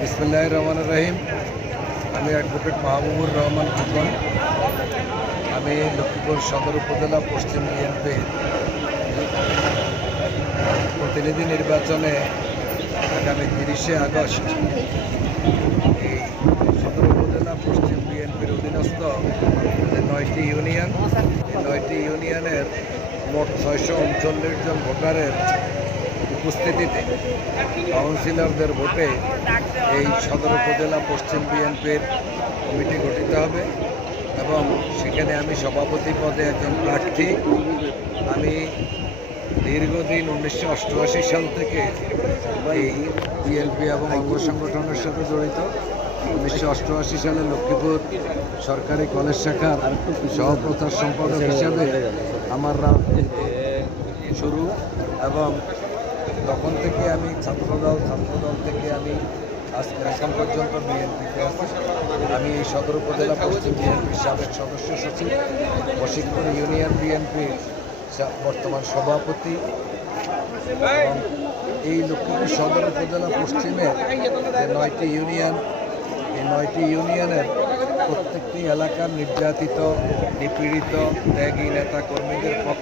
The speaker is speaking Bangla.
বিসমিল্লাহির রহমানির রহিম। আমি অ্যাডভোকেট মাহবুবুর রহমান খোকন। আমি লক্ষ্মীপুর সদর উপজেলা পশ্চিম বিএনপি প্রতিনিধি নির্বাচনে আগামী 30শে আগস্ট এই সদর উপজেলা পশ্চিম বিএনপির অধীনস্থ যে 9টি ইউনিয়ন, এই 9টি ইউনিয়নের মোট 639 জন ভোটারের উপস্থিতিতে কাউন্সিলরদের ভোটে এই সদর উপজেলা পশ্চিম বিএনপির কমিটি গঠিত হবে এবং সেখানে আমি সভাপতি পদে একজন প্রার্থী। আমি দীর্ঘদিন 1988 সাল থেকে এই বিএনপি এবং অঙ্গ সংগঠনের সাথে জড়িত। 1988 সালে লক্ষ্মীপুর সরকারি কলেজ শাখার সহপ্রচার সম্পাদক হিসাবে আমার রাজনীতি শুরু এবং তখন থেকে আমি ছাত্রদল থেকে আমি আজকে এখন পর্যন্ত বিএনপিতে আছি। আমি এই সদর উপজেলা পশ্চিম বিএনপির সাবেক সদস্য সচিব, বশিকপুর ইউনিয়ন বিএনপির বর্তমান সভাপতি এবং এই লক্ষ্মীপুর সদর উপজেলা পশ্চিমের যে 9টি ইউনিয়ন, এই 9টি ইউনিয়নের প্রত্যেকটি এলাকার নির্যাতিত, নিপীড়িত, ত্যাগী নেতা কর্মীদের পক্ষে